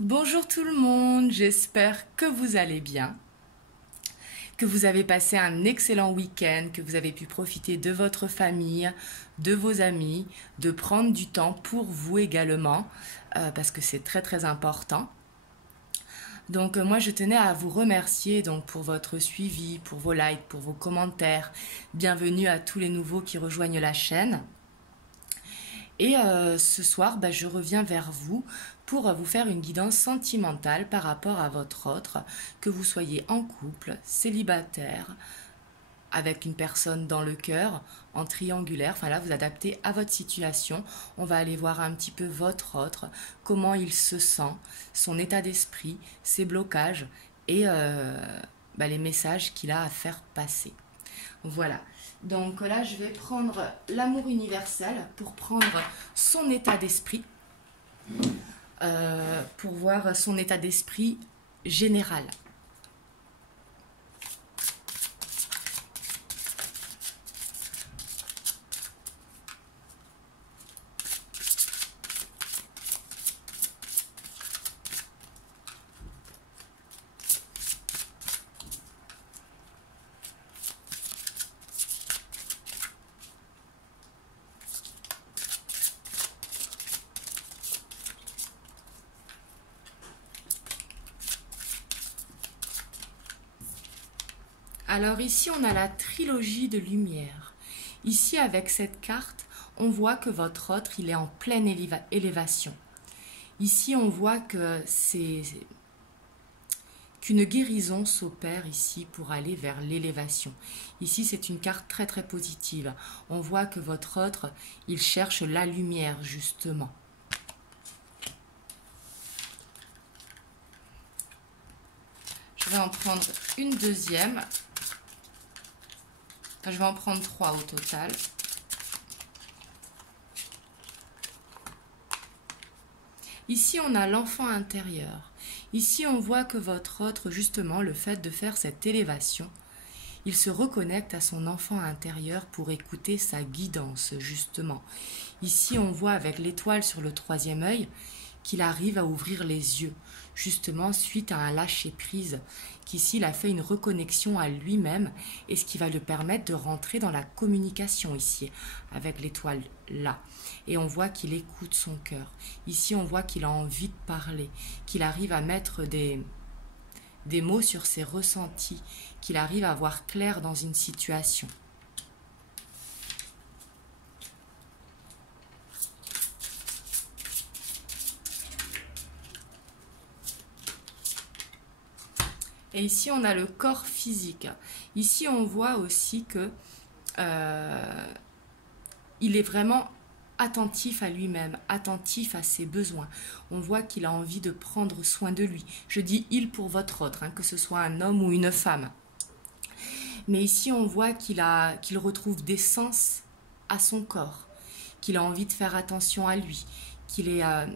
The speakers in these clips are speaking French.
Bonjour tout le monde, j'espère que vous allez bien, que vous avez passé un excellent week-end, que vous avez pu profiter de votre famille, de vos amis, de prendre du temps pour vous également, parce que c'est très très important. Donc moi je tenais à vous remercier donc pour votre suivi, pour vos likes, pour vos commentaires. Bienvenue à tous les nouveaux qui rejoignent la chaîne. Et ce soir, je reviens vers vous pour vous faire une guidance sentimentale par rapport à votre autre, que vous soyez en couple, célibataire, avec une personne dans le cœur, en triangulaire, enfin là vous adaptez à votre situation. On va aller voir un petit peu votre autre, comment il se sent, son état d'esprit, ses blocages et les messages qu'il a à faire passer. Voilà, donc là je vais prendre l'amour universel pour prendre son état d'esprit, pour voir son état d'esprit général. Alors ici, on a la trilogie de lumière. Ici, avec cette carte, on voit que votre autre, il est en pleine élévation. Ici, on voit que qu'une guérison s'opère ici pour aller vers l'élévation. Ici, c'est une carte très très positive. On voit que votre autre, il cherche la lumière, justement. Je vais en prendre une deuxième. Je vais en prendre 3 au total. Ici, on a l'enfant intérieur. Ici, on voit que votre autre, justement, le fait de faire cette élévation, il se reconnecte à son enfant intérieur pour écouter sa guidance, justement. Ici, on voit avec l'étoile sur le 3e œil qu'il arrive à ouvrir les yeux, justement suite à un lâcher-prise, qu'ici il a fait une reconnexion à lui-même et ce qui va lui permettre de rentrer dans la communication ici, avec l'étoile là. Et on voit qu'il écoute son cœur. Ici, on voit qu'il a envie de parler, qu'il arrive à mettre des mots sur ses ressentis, qu'il arrive à voir clair dans une situation. Et ici, on a le corps physique. Ici, on voit aussi que il est vraiment attentif à lui-même, attentif à ses besoins. On voit qu'il a envie de prendre soin de lui. Je dis « il » pour votre autre, que ce soit un homme ou une femme. Mais ici, on voit qu'il retrouve des sens à son corps, qu'il a envie de faire attention à lui, qu'il a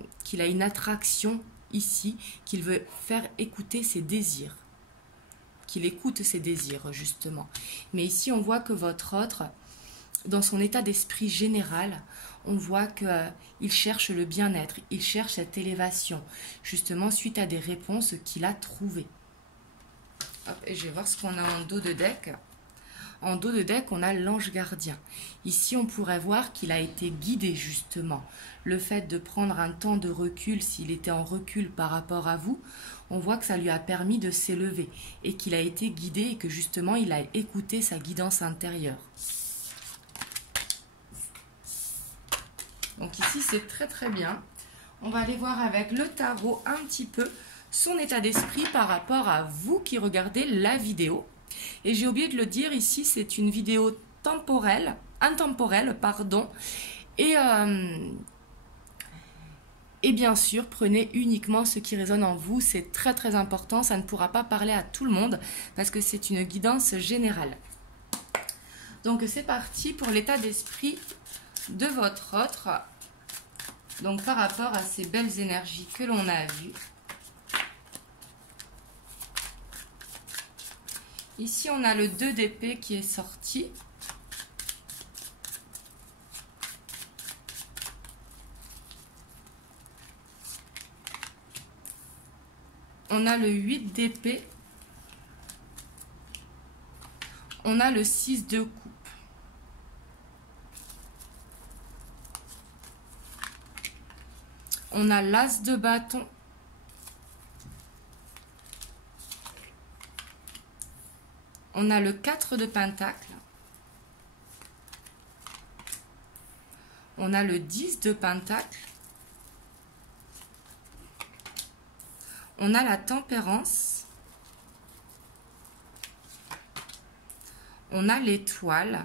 une attraction ici, qu'il veut faire écouter ses désirs. Qu'il écoute ses désirs, justement. Mais ici, on voit que votre autre, dans son état d'esprit général, on voit qu'il cherche le bien-être, il cherche cette élévation, justement, suite à des réponses qu'il a trouvées. Hop, et je vais voir ce qu'on a en dos de deck. En dos de deck, on a l'ange gardien. Ici, on pourrait voir qu'il a été guidé, justement. Le fait de prendre un temps de recul, s'il était en recul par rapport à vous, on voit que ça lui a permis de s'élever et qu'il a été guidé et que, justement, il a écouté sa guidance intérieure. Donc ici, c'est très très bien. On va aller voir avec le tarot un petit peu son état d'esprit par rapport à vous qui regardez la vidéo. Et j'ai oublié de le dire, ici c'est une vidéo intemporelle, pardon. Et bien sûr, prenez uniquement ce qui résonne en vous, c'est très très important, ça ne pourra pas parler à tout le monde parce que c'est une guidance générale. Donc c'est parti pour l'état d'esprit de votre autre, donc par rapport à ces belles énergies que l'on a vues. Ici, on a le 2 d'épée qui est sorti. On a le 8 d'épée. On a le 6 de coupe. On a l'as de bâton. On a le 4 de pentacle. On a le 10 de pentacle. On a la tempérance. On a l'étoile.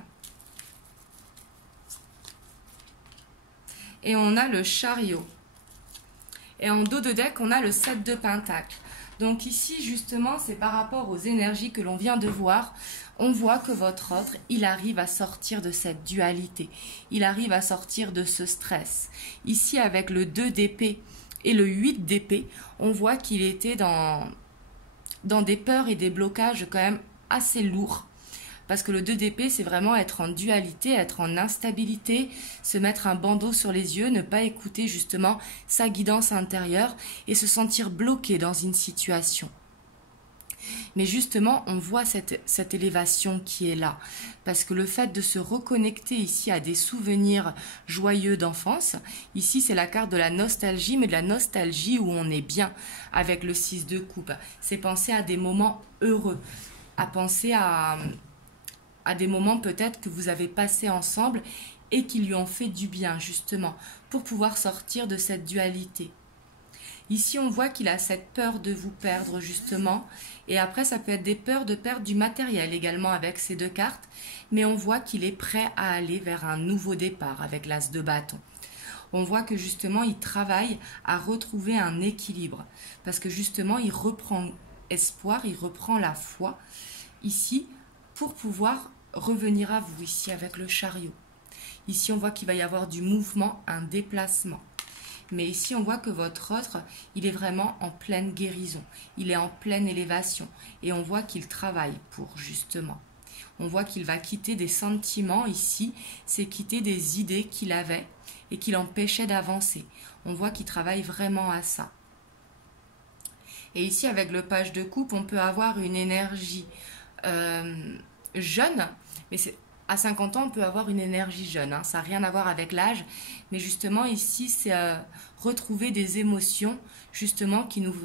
Et on a le chariot. Et en dos de deck, on a le 7 de pentacle. Donc ici, justement, c'est par rapport aux énergies que l'on vient de voir. On voit que votre autre, il arrive à sortir de cette dualité. Il arrive à sortir de ce stress. Ici, avec le 2 d'épée et le 8 d'épée, on voit qu'il était dans des peurs et des blocages quand même assez lourds. Parce que le 2 d'épée, c'est vraiment être en dualité, être en instabilité, se mettre un bandeau sur les yeux, ne pas écouter justement sa guidance intérieure et se sentir bloqué dans une situation. Mais justement, on voit cette élévation qui est là. Parce que le fait de se reconnecter ici à des souvenirs joyeux d'enfance, ici c'est la carte de la nostalgie, mais de la nostalgie où on est bien avec le 6 de coupe. C'est penser à des moments heureux, à penser à des moments peut-être que vous avez passés ensemble et qui lui ont fait du bien justement pour pouvoir sortir de cette dualité. Ici on voit qu'il a cette peur de vous perdre justement et après ça peut être des peurs de perdre du matériel également avec ces deux cartes, mais on voit qu'il est prêt à aller vers un nouveau départ avec l'as de bâton. On voit que justement il travaille à retrouver un équilibre parce que justement il reprend espoir, il reprend la foi ici pour pouvoir revenir à vous ici avec le chariot. Ici, on voit qu'il va y avoir du mouvement, un déplacement. Mais ici, on voit que votre autre, il est vraiment en pleine guérison. Il est en pleine élévation. Et on voit qu'il travaille pour, justement. On voit qu'il va quitter des sentiments ici. C'est quitter des idées qu'il avait et qui l'empêchaient d'avancer. On voit qu'il travaille vraiment à ça. Et ici, avec le page de coupe, on peut avoir une énergie jeune, mais à 50 ans on peut avoir une énergie jeune, hein, ça n'a rien à voir avec l'âge, mais justement ici c'est retrouver des émotions justement qui nous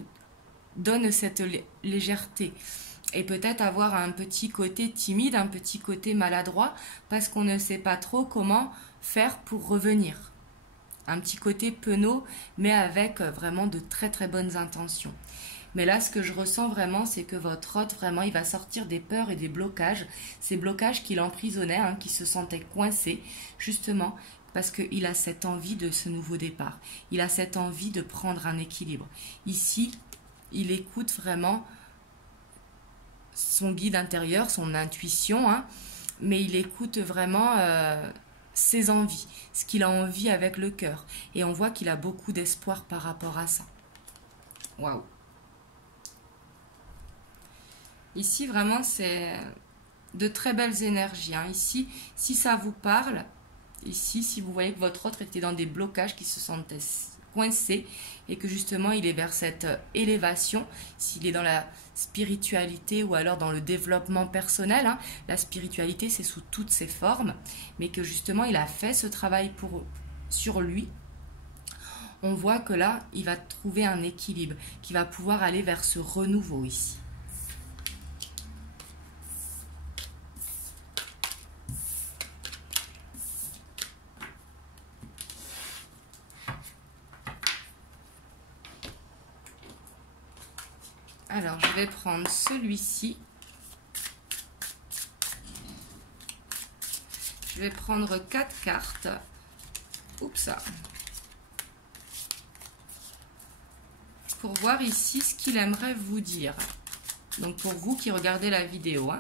donnent cette légèreté et peut-être avoir un petit côté timide, un petit côté maladroit parce qu'on ne sait pas trop comment faire pour revenir, un petit côté penaud mais avec vraiment de très très bonnes intentions. Mais là, ce que je ressens vraiment, c'est que votre hôte, vraiment, il va sortir des peurs et des blocages. Ces blocages qui l'emprisonnaient, hein, qui se sentaient coincés, justement, parce qu'il a cette envie de ce nouveau départ. Il a cette envie de prendre un équilibre. Ici, il écoute vraiment son guide intérieur, son intuition, hein, mais il écoute vraiment ses envies, ce qu'il a envie avec le cœur. Et on voit qu'il a beaucoup d'espoir par rapport à ça. Waouh! Ici, vraiment, c'est de très belles énergies. Hein. Ici, si ça vous parle, ici, si vous voyez que votre autre était dans des blocages qui se sentaient coincés et que justement, il est vers cette élévation, s'il est dans la spiritualité ou alors dans le développement personnel, hein. La spiritualité, c'est sous toutes ses formes, mais que justement, il a fait ce travail sur lui. On voit que là, il va trouver un équilibre, qu'il va pouvoir aller vers ce renouveau ici. Alors, je vais prendre celui-ci. Je vais prendre 4 cartes. Oups. Pour voir ici ce qu'il aimerait vous dire. Donc, pour vous qui regardez la vidéo, hein.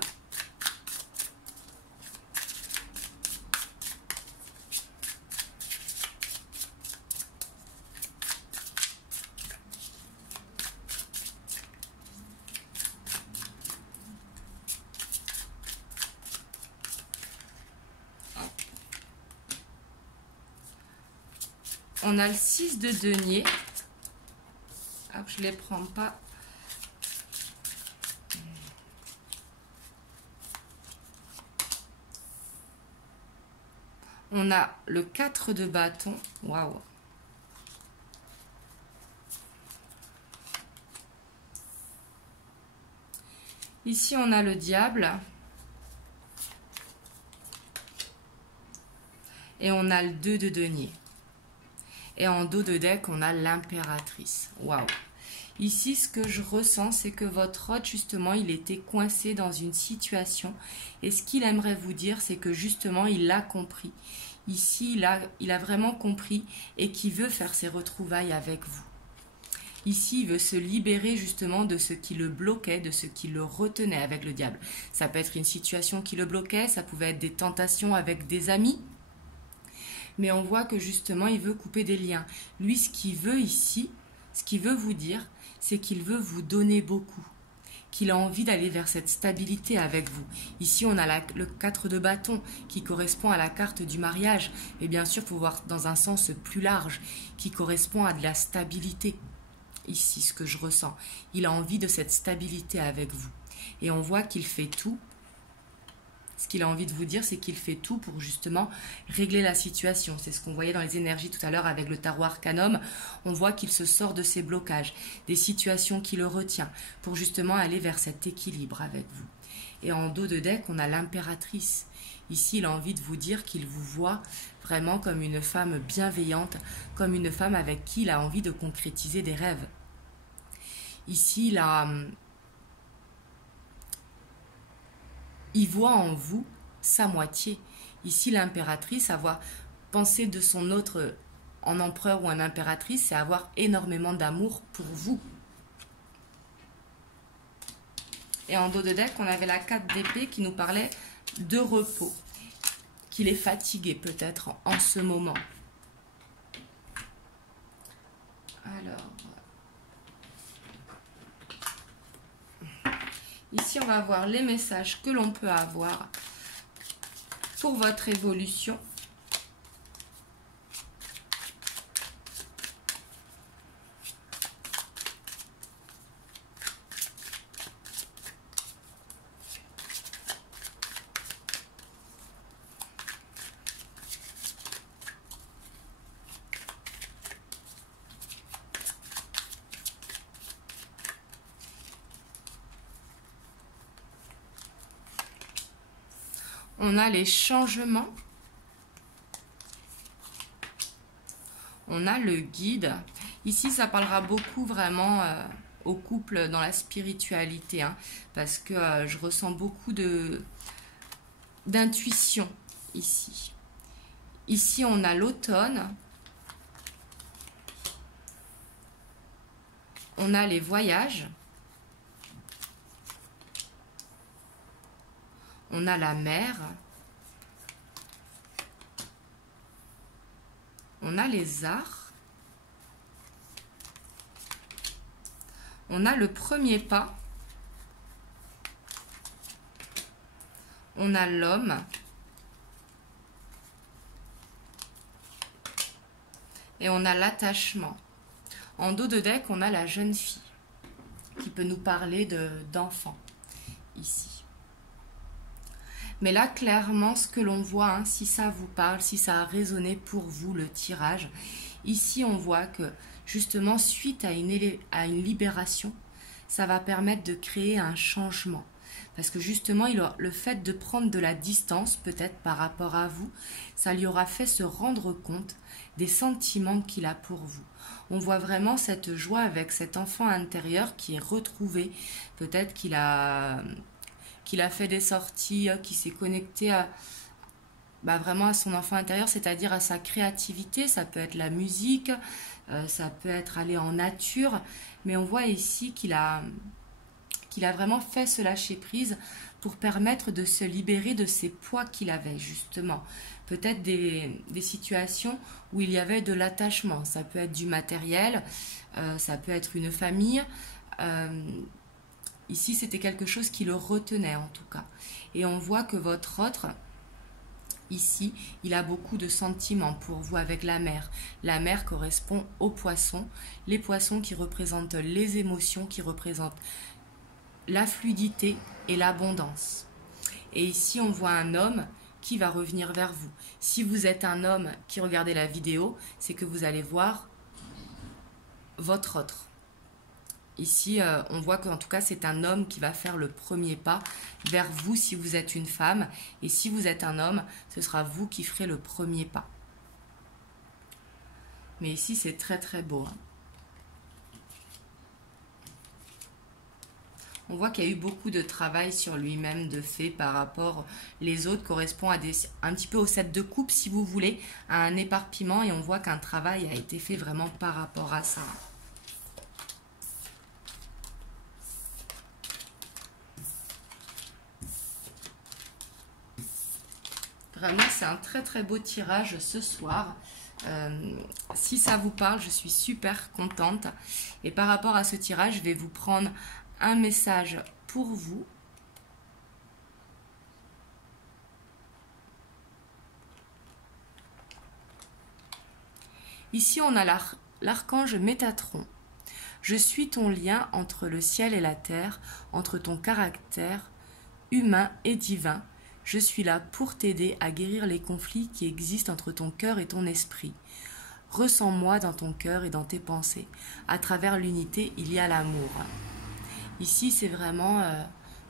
On a le 6 de denier. Hop, je ne les prends pas On a le 4 de bâton. Waouh. Ici, on a le diable. Et on a le 2 de denier. Et en dos de deck, on a l'impératrice. Waouh. Ici, ce que je ressens, c'est que votre hôte, justement, il était coincé dans une situation. Et ce qu'il aimerait vous dire, c'est que justement, il l'a compris. Ici, il a vraiment compris et qu'il veut faire ses retrouvailles avec vous. Ici, il veut se libérer justement de ce qui le bloquait, de ce qui le retenait avec le diable. Ça peut être une situation qui le bloquait, ça pouvait être des tentations avec des amis. Mais on voit que justement, il veut couper des liens. Lui, ce qu'il veut ici, ce qu'il veut vous dire, c'est qu'il veut vous donner beaucoup. Qu'il a envie d'aller vers cette stabilité avec vous. Ici, on a le 4 de bâton qui correspond à la carte du mariage. Et bien sûr, il faut voir dans un sens plus large, qui correspond à de la stabilité. Ici, ce que je ressens. Il a envie de cette stabilité avec vous. Et on voit qu'il fait tout. Ce qu'il a envie de vous dire, c'est qu'il fait tout pour justement régler la situation. C'est ce qu'on voyait dans les énergies tout à l'heure avec le tarot arcanum. On voit qu'il se sort de ses blocages, des situations qui le retiennent, pour justement aller vers cet équilibre avec vous. Et en dos de deck, on a l'impératrice. Ici, il a envie de vous dire qu'il vous voit vraiment comme une femme bienveillante, comme une femme avec qui il a envie de concrétiser des rêves. Ici, il voit en vous sa moitié. Ici, l'impératrice, avoir pensé de son autre en empereur ou en impératrice, c'est avoir énormément d'amour pour vous. Et en dos de deck, on avait la 4 d'épée qui nous parlait de repos, qu'il est fatigué peut-être en ce moment. Alors, ici, on va voir les messages que l'on peut avoir pour votre évolution. On a les changements. On a le guide. Ici, ça parlera beaucoup vraiment au couple dans la spiritualité. Hein, parce que je ressens beaucoup d'intuition ici. Ici, on a l'automne. On a les voyages. On a la mer. On a les arts. On a le premier pas. On a l'homme. Et on a l'attachement. En dos de deck, on a la jeune fille qui peut nous parler d'enfant ici. Mais là, clairement, ce que l'on voit, hein, si ça vous parle, si ça a résonné pour vous, le tirage, ici, on voit que, justement, suite à une libération, ça va permettre de créer un changement. Parce que, justement, le fait de prendre de la distance, peut-être par rapport à vous, ça lui aura fait se rendre compte des sentiments qu'il a pour vous. On voit vraiment cette joie avec cet enfant intérieur qui est retrouvé. Peut-être qu'il a fait des sorties, qui s'est connecté vraiment à son enfant intérieur, c'est-à-dire à sa créativité. Ça peut être la musique, ça peut être aller en nature, mais on voit ici qu'il a vraiment fait ce lâcher-prise pour permettre de se libérer de ces poids qu'il avait, justement. Peut-être des situations où il y avait de l'attachement. Ça peut être du matériel, ça peut être une famille. Ici, c'était quelque chose qui le retenait en tout cas. Et on voit que votre autre, ici, il a beaucoup de sentiments pour vous avec la mer. La mer correspond aux poissons. Les poissons qui représentent les émotions, qui représentent la fluidité et l'abondance. Et ici, on voit un homme qui va revenir vers vous. Si vous êtes un homme qui regardez la vidéo, c'est que vous allez voir votre autre. Ici, on voit qu'en tout cas, c'est un homme qui va faire le premier pas vers vous si vous êtes une femme. Et si vous êtes un homme, ce sera vous qui ferez le premier pas. Mais ici, c'est très très beau. On voit qu'il y a eu beaucoup de travail sur lui-même de fait par rapport les autres correspond à un petit peu au 7 de coupe si vous voulez, à un éparpillement et on voit qu'un travail a été fait vraiment par rapport à ça. Vraiment, c'est un très très beau tirage ce soir. Si ça vous parle, je suis super contente. Et par rapport à ce tirage, je vais vous prendre un message pour vous. Ici, on a l'archange Métatron. Je suis ton lien entre le ciel et la terre, entre ton caractère humain et divin. Je suis là pour t'aider à guérir les conflits qui existent entre ton cœur et ton esprit. Ressens-moi dans ton cœur et dans tes pensées. À travers l'unité, il y a l'amour. Ici, c'est vraiment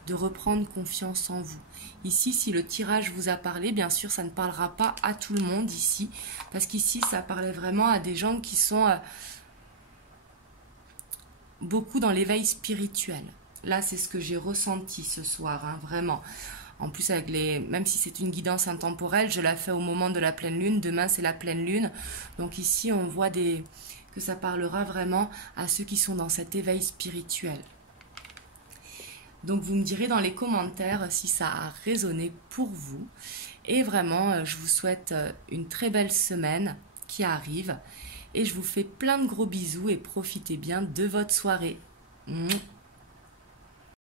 de reprendre confiance en vous. Ici, si le tirage vous a parlé, bien sûr, ça ne parlera pas à tout le monde ici, parce qu'ici, ça parlait vraiment à des gens qui sont beaucoup dans l'éveil spirituel. Là, c'est ce que j'ai ressenti ce soir, hein, vraiment. En plus, avec même si c'est une guidance intemporelle, je la fais au moment de la pleine lune. Demain, c'est la pleine lune. Donc ici, on voit que ça parlera vraiment à ceux qui sont dans cet éveil spirituel. Donc, vous me direz dans les commentaires si ça a résonné pour vous. Et vraiment, je vous souhaite une très belle semaine qui arrive. Et je vous fais plein de gros bisous et profitez bien de votre soirée. Mouah.